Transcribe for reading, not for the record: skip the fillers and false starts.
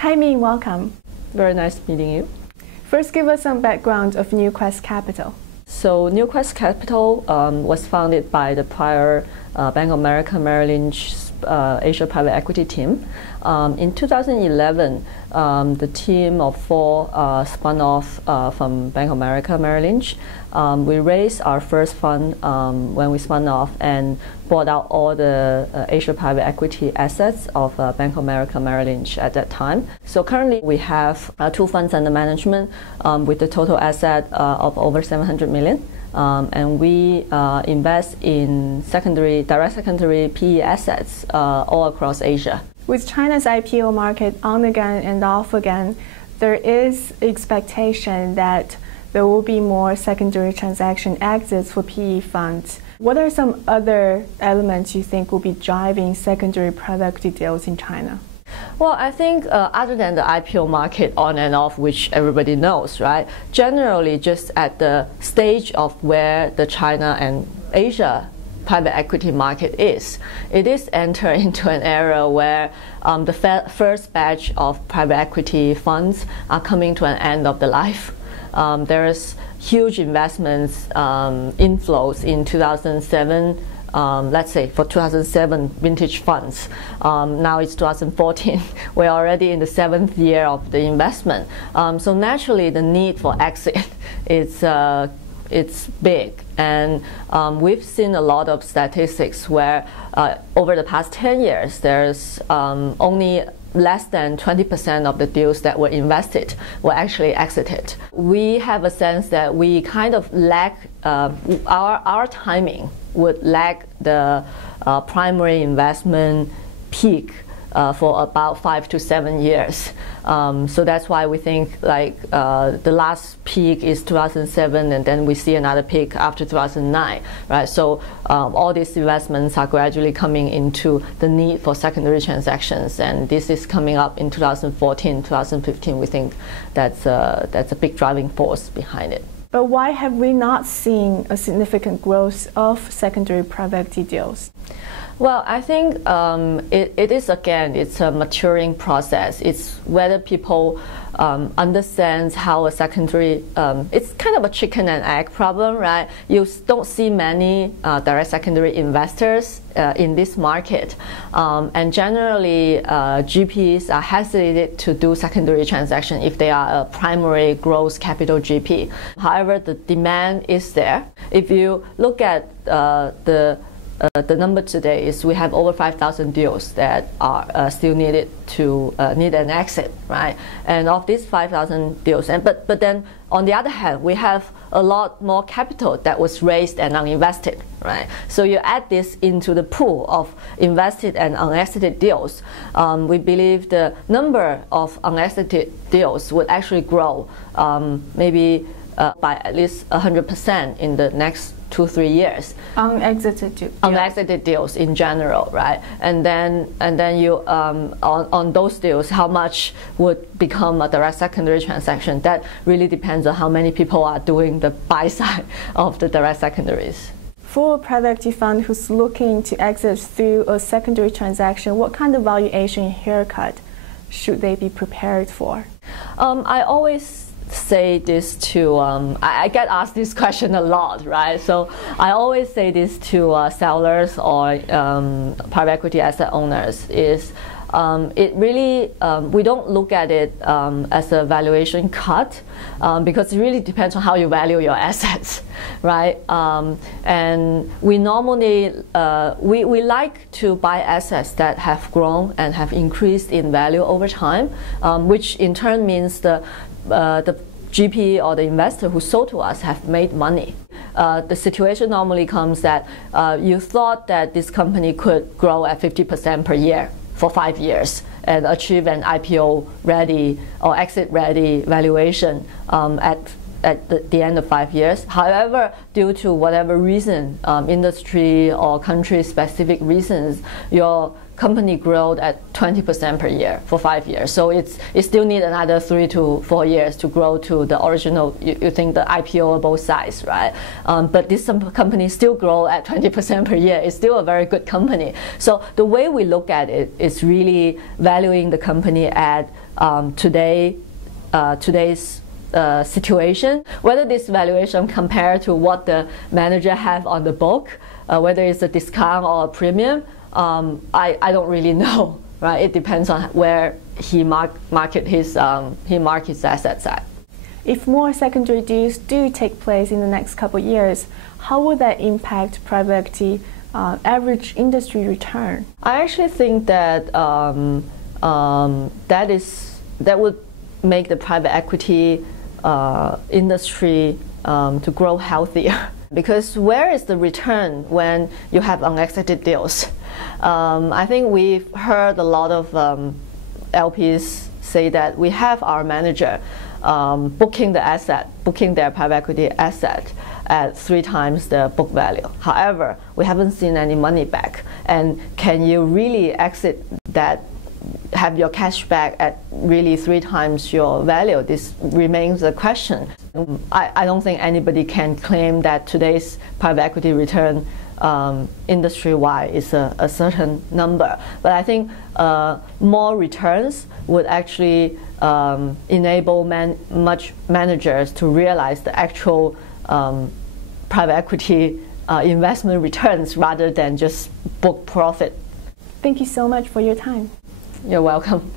Hi Min, welcome. Very nice meeting you. First, give us some background of NewQuest Capital. So NewQuest Capital was founded by the prior Bank of America Merrill Lynch Asia private equity team. In 2011, the team of four spun off from Bank of America Merrill Lynch. We raised our first fund when we spun off and bought out all the Asia private equity assets of Bank of America Merrill Lynch at that time. So currently we have two funds under management with the total asset of over 700 million. And we invest in direct secondary PE assets all across Asia. With China's IPO market on again and off again, there is expectation that there will be more secondary transaction exits for PE funds. What are some other elements you think will be driving secondary private equity deals in China? Well, I think other than the IPO market on and off, which everybody knows, right? Generally, just at the stage of where the China and Asia private equity market is, it is entering into an era where the first batch of private equity funds are coming to an end of the life. There is huge investments inflows in 2007. Let's say for 2007 vintage funds. Now it's 2014. We're already in the 7th year of the investment. So naturally, the need for exit it's big. And we've seen a lot of statistics where over the past 10 years, there's only less than 20% of the deals that were invested were actually exited. We have a sense that we kind of lack our timing would lag the primary investment peak for about 5 to 7 years. So that's why we think like the last peak is 2007, and then we see another peak after 2009, right? So all these investments are gradually coming into the need for secondary transactions, and this is coming up in 2014, 2015. We think that's a big driving force behind it. But why have we not seen a significant growth of secondary private equity deals? Well, I think it is, again, it's a maturing process. It's whether people understand how a secondary, it's kind of a chicken and egg problem, right? You don't see many direct secondary investors in this market. And generally, GPs are hesitated to do secondary transaction if they are a primary growth capital GP. However, the demand is there. If you look at the number today is we have over 5,000 deals that are still needed to need an exit, right? And of these 5,000 deals, but then on the other hand, we have a lot more capital that was raised and uninvested, right? So you add this into the pool of invested and unexited deals. We believe the number of unexited deals would actually grow maybe by at least 100% in the next 2-3 years. Unexited deals in general, right? And then you on those deals, how much would become a direct secondary transaction? That really depends on how many people are doing the buy side of the direct secondaries. For a private equity fund who's looking to exit through a secondary transaction, what kind of valuation haircut should they be prepared for? I always say this to, I get asked this question a lot, right? So I always say this to sellers or private equity asset owners is it really, we don't look at it as a valuation cut because it really depends on how you value your assets, right? And we normally, we like to buy assets that have grown and have increased in value over time, which in turn means the GP or the investor who sold to us have made money. The situation normally comes that you thought that this company could grow at 50% per year for 5 years and achieve an IPO ready or exit ready valuation at the end of 5 years. However, due to whatever reason, industry or country specific reasons, your company growth at 20% per year for 5 years. So it still needs another 3 to 4 years to grow to the original, you think the IPO-able size, right? But this company still grow at 20% per year. It's still a very good company. So the way we look at it is really valuing the company at today's situation, whether this valuation compared to what the manager have on the book, whether it's a discount or a premium, I don't really know, right? It depends on where he market his assets at. If more secondary deals do take place in the next couple of years, how will that impact private equity average industry return? I actually think that that would make the private equity industry to grow healthier. Because where is the return when you have unexecuted deals? I think we've heard a lot of LPs say that we have our manager booking their private equity asset at 3 times the book value. However, we haven't seen any money back. And can you really exit that, have your cash back at really 3 times your value? This remains a question. I don't think anybody can claim that today's private equity return industry-wide is a certain number. But I think more returns would actually enable much managers to realize the actual private equity investment returns rather than just book profit. Thank you so much for your time. You're welcome.